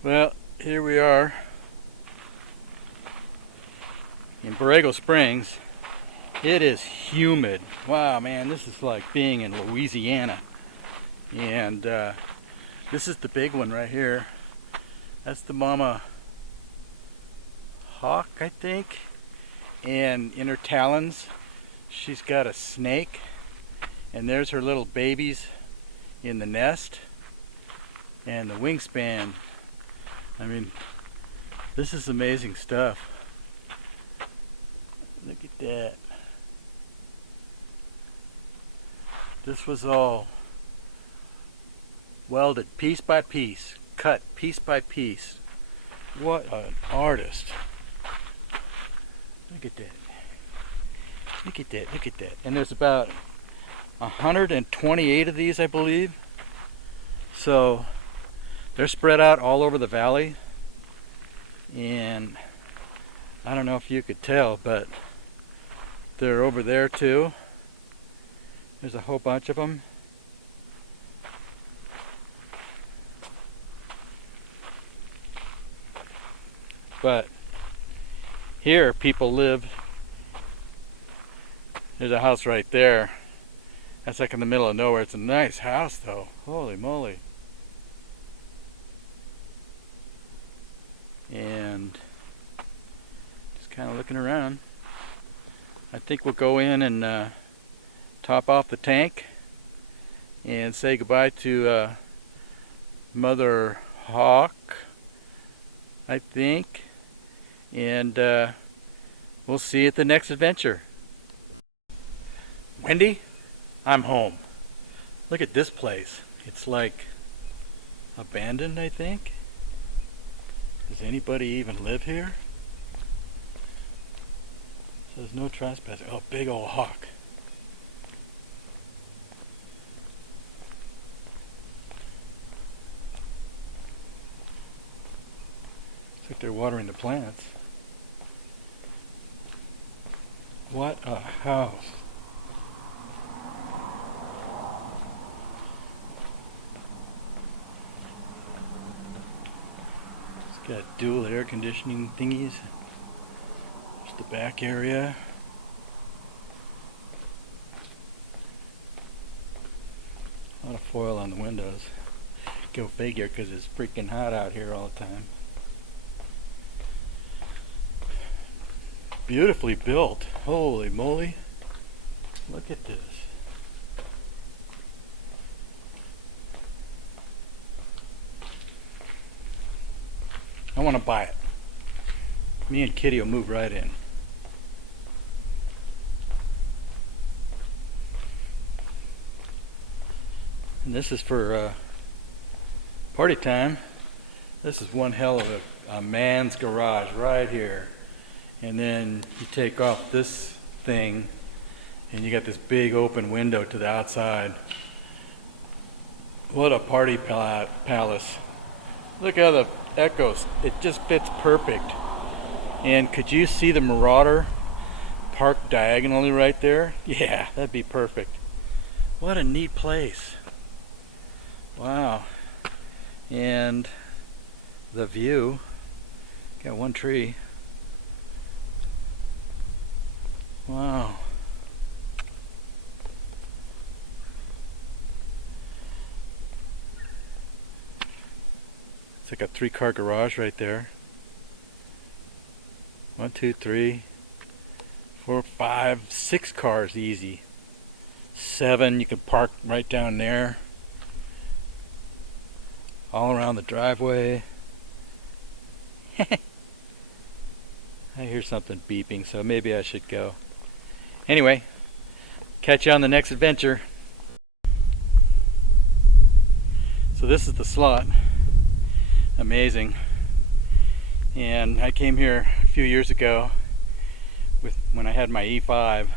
Well, here we are in Borrego Springs. It is humid. Wow, man, this is like being in Louisiana. And this is the big one right here. That's the mama hawk, I think. And in her talons, she's got a snake. And there's her little babies in the nest. And the wingspan. I mean, this is amazing stuff. Look at that. This was all welded piece by piece, cut piece by piece. What an artist. Look at that. Look at that, look at that. And there's about 128 of these, I believe. So they're spread out all over the valley. And I don't know if you could tell, but they're over there too. There's a whole bunch of them. But here people live. There's a house right there. That's like in the middle of nowhere. It's a nice house though. Holy moly. And just kind of looking around. I think we'll go in and top off the tank and say goodbye to Mother Hawk, I think. And we'll see you at the next adventure. Wendy, I'm home. Look at this place. It's like abandoned, I think. Does anybody even live here? Says no trespassing. Oh, big old hawk. Looks like they're watering the plants. What a house. It's got dual air conditioning thingies. There's the back area. A lot of foil on the windows. Go figure, because it's freaking hot out here all the time. Beautifully built. Holy moly. Look at this. I want to buy it. Me and Kitty will move right in. And this is for party time. This is one hell of a man's garage right here. And then you take off this thing and you got this big open window to the outside. What a party palace. Look how the echoes, it just fits perfect. And could you see the Marauder parked diagonally right there? Yeah, that'd be perfect. What a neat place. Wow. And the view, got one tree. Wow. It's like a 3-car garage right there. 1, 2, 3, 4, 5, 6 cars easy. 7, you can park right down there. All around the driveway. I hear something beeping, so maybe I should go. Anyway, catch you on the next adventure. So this is the slot. Amazing. And I came here a few years ago when I had my E5.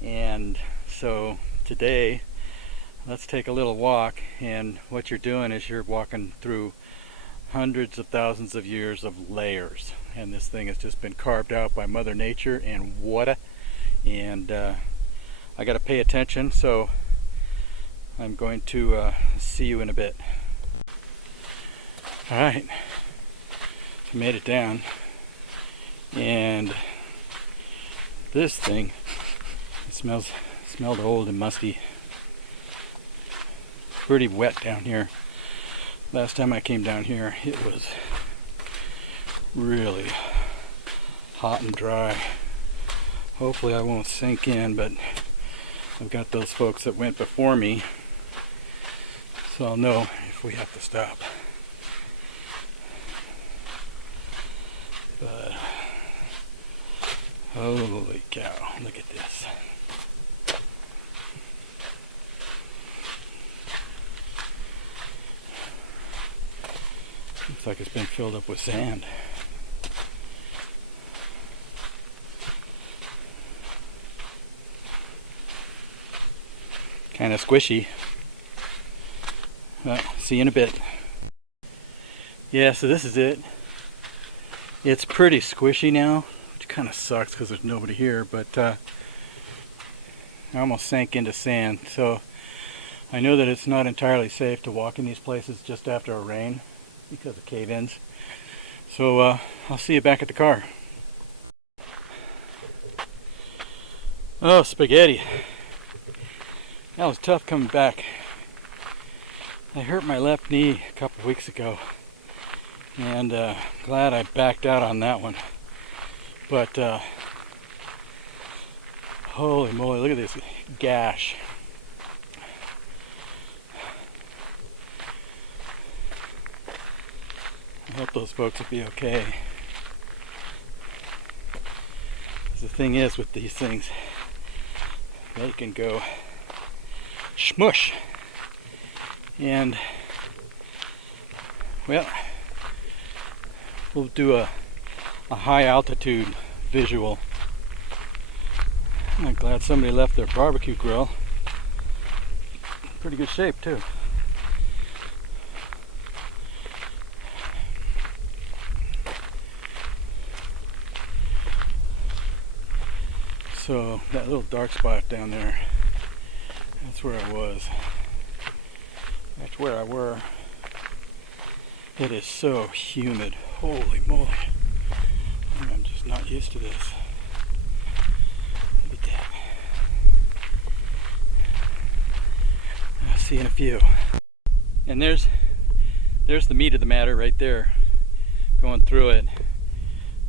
And so today, let's take a little walk. And what you're doing is you're walking through hundreds of thousands of years of layers. And this thing has just been carved out by Mother Nature, and I got to pay attention, so I'm going to see you in a bit. Alright, I made it down, and this thing, it smelled old and musty. Pretty wet down here. Last time I came down here, it was really hot and dry. Hopefully I won't sink in, but I've got those folks that went before me, so I'll know if we have to stop. But holy cow, look at this. Looks like it's been filled up with sand. Kind of squishy. Well, see you in a bit. Yeah, so this is it. It's pretty squishy now, which kind of sucks because there's nobody here, but I almost sank into sand, so I know that it's not entirely safe to walk in these places just after a rain because of cave-ins. So I'll see you back at the car. Oh, spaghetti. That was tough coming back. I hurt my left knee a couple weeks ago, and glad I backed out on that one. But holy moly, look at this gash. I hope those folks will be okay. 'Cause the thing is with these things, they can go smush. And well, we'll do a high altitude visual. I'm glad somebody left their barbecue grill. Pretty good shape too. So that little dark spot down there, that's where I was. That's where I were. It is so humid. Holy moly. I'm just not used to this. Look at that. I'll see you in a few. And there's the meat of the matter right there, going through it.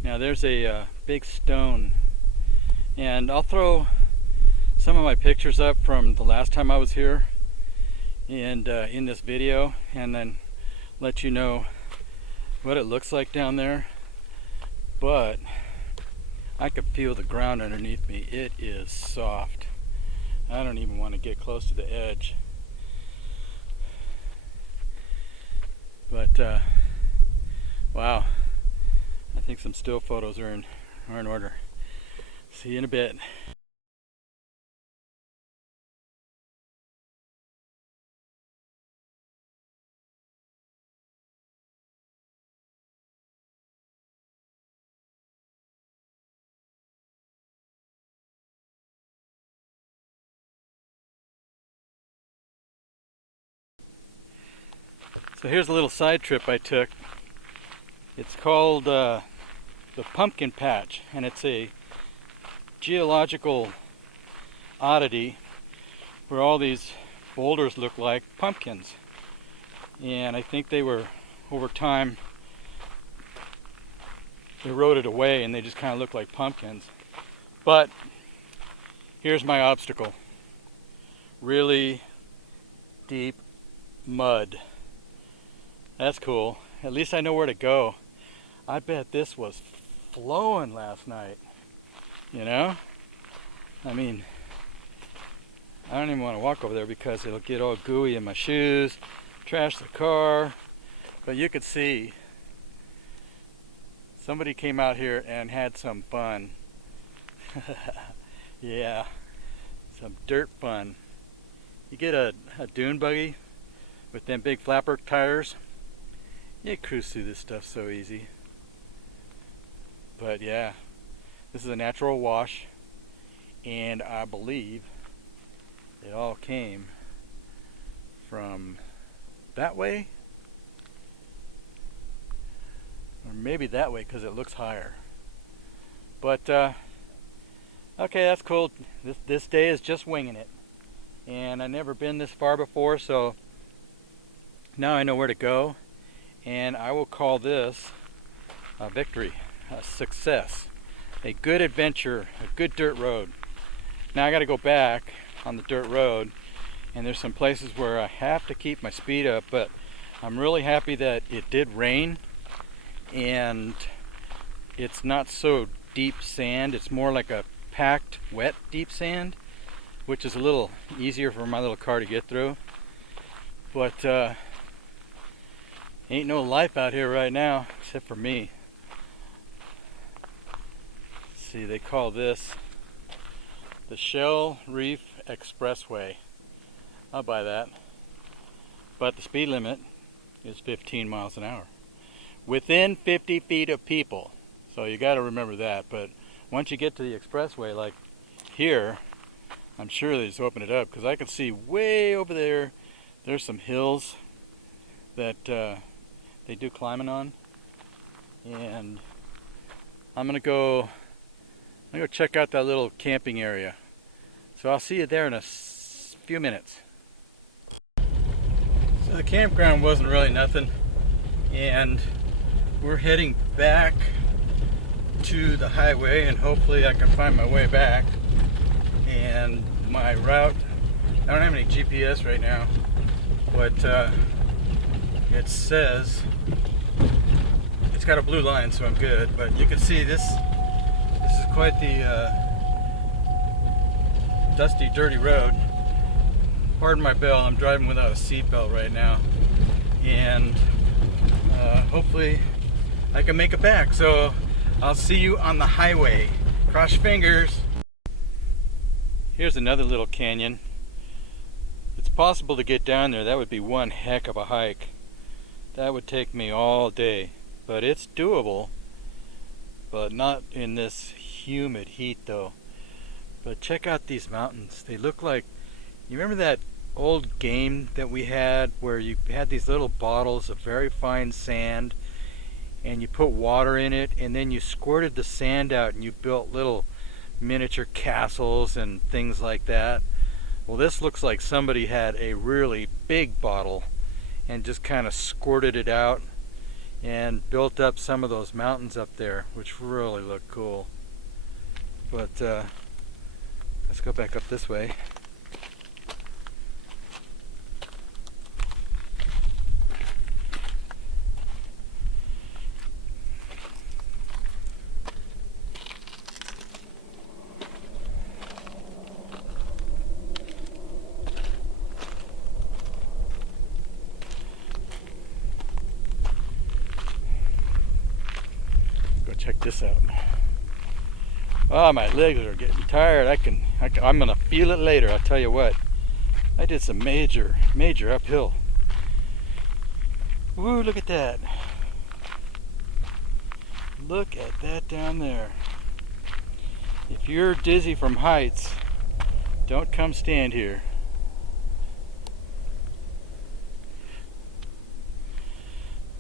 Now there's a big stone, and I'll throw some of my pictures up from the last time I was here and in this video, and then let you know what it looks like down there. But I could feel the ground underneath me. It is soft. I don't even want to get close to the edge. But wow, I think some still photos are in order. See you in a bit. So here's a little side trip I took. It's called the Pumpkin Patch, and it's a geological oddity where all these boulders look like pumpkins. And I think they were, over time, eroded away and they just kind of look like pumpkins. But here's my obstacle. Really deep mud. That's cool. At least I know where to go. I bet this was flowing last night. You know? I mean, I don't even want to walk over there because it'll get all gooey in my shoes, trash the car. But you could see somebody came out here and had some fun. Yeah, some dirt fun. You get a dune buggy with them big flapper tires, you cruise through this stuff so easy. But yeah, this is a natural wash, and I believe it all came from that way. Or maybe that way because it looks higher. But okay, that's cool. This day is just winging it. And I've never been this far before, so now I know where to go. And I will call this a victory, a success, a good adventure, a good dirt road. Now I got to go back on the dirt road, and there's some places where I have to keep my speed up, but I'm really happy that it did rain and it's not so deep sand. It's more like a packed, wet, deep sand, which is a little easier for my little car to get through. But ain't no life out here right now, except for me. Let's see, they call this the Shell Reef Expressway. I'll buy that. But the speed limit is 15 miles an hour. Within 50 feet of people. So you got to remember that. But once you get to the expressway, like here, I'm sure they just open it up, because I can see way over there, there's some hills that they do climbing on. And I'm gonna go check out that little camping area. So I'll see you there in a few minutes. So the campground wasn't really nothing, and we're heading back to the highway, and hopefully I can find my way back. And my route, I don't have any GPS right now, but it says it's got a blue line, so I'm good. But you can see this is quite the dusty, dirty road. Pardon my bell, I'm driving without a seatbelt right now, and hopefully I can make it back. So I'll see you on the highway. Cross your fingers. Here's another little canyon. It's possible to get down there. That would be one heck of a hike. That would take me all day, but it's doable. But not in this humid heat though. But check out these mountains. They look like, you remember that old game that we had where you had these little bottles of very fine sand and you put water in it, and then you squirted the sand out and you built little miniature castles and things like that? Well, this looks like somebody had a really big bottle and just kind of squirted it out and built up some of those mountains up there, which really look cool. But let's go back up this way. Check this out. Oh, my legs are getting tired. I'm gonna feel it later. I'll tell you what. I did some major uphill. Woo! Look at that. Look at that down there. If you're dizzy from heights, don't come stand here.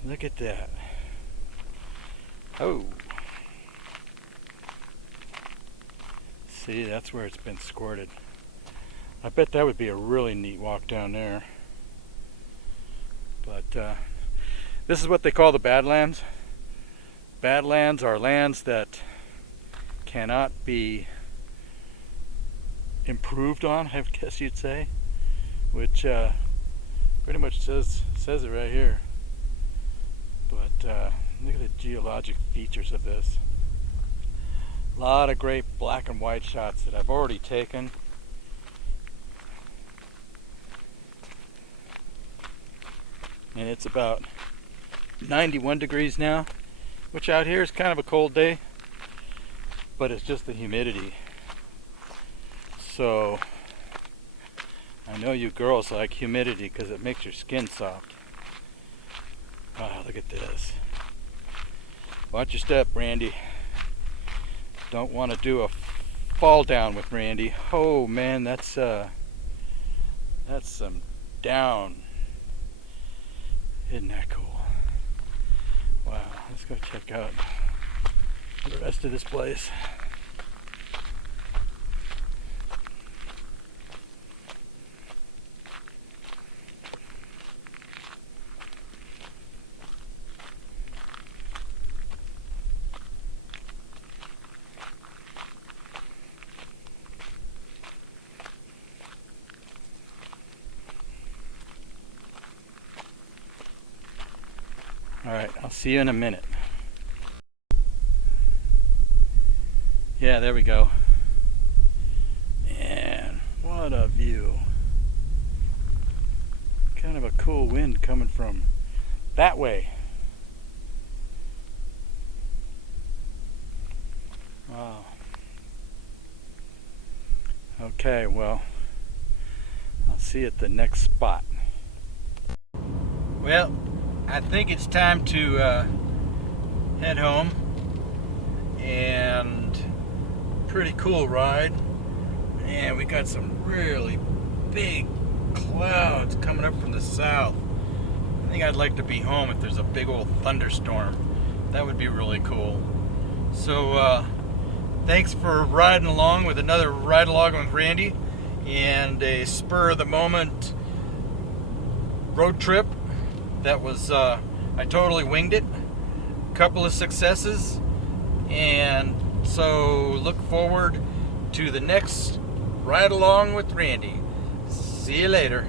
Look at that. Oh. See, that's where it's been squirted. I bet that would be a really neat walk down there. But this is what they call the Badlands. Badlands are lands that cannot be improved on, I guess you'd say, which pretty much says it right here. But look at the geologic features of this. A lot of great black and white shots that I've already taken. And it's about 91 degrees now, which out here is kind of a cold day, but it's just the humidity. So I know you girls like humidity because it makes your skin soft. Wow, look at this. Watch your step, Randy. Don't want to do a fall down with Randy. Oh man, that's some down. Isn't that cool? Wow, let's go check out the rest of this place. All right, I'll see you in a minute. Yeah, there we go. Man, what a view. Kind of a cool wind coming from that way. Wow. Okay, well, I'll see you at the next spot. Well, I think it's time to head home. And pretty cool ride. Man, we got some really big clouds coming up from the south. I think I'd like to be home if there's a big old thunderstorm. That would be really cool. So thanks for riding along with another ride along with Randy and a spur of the moment road trip. That was I totally winged it. Couple of successes, and so look forward to the next ride along with Randy. See you later.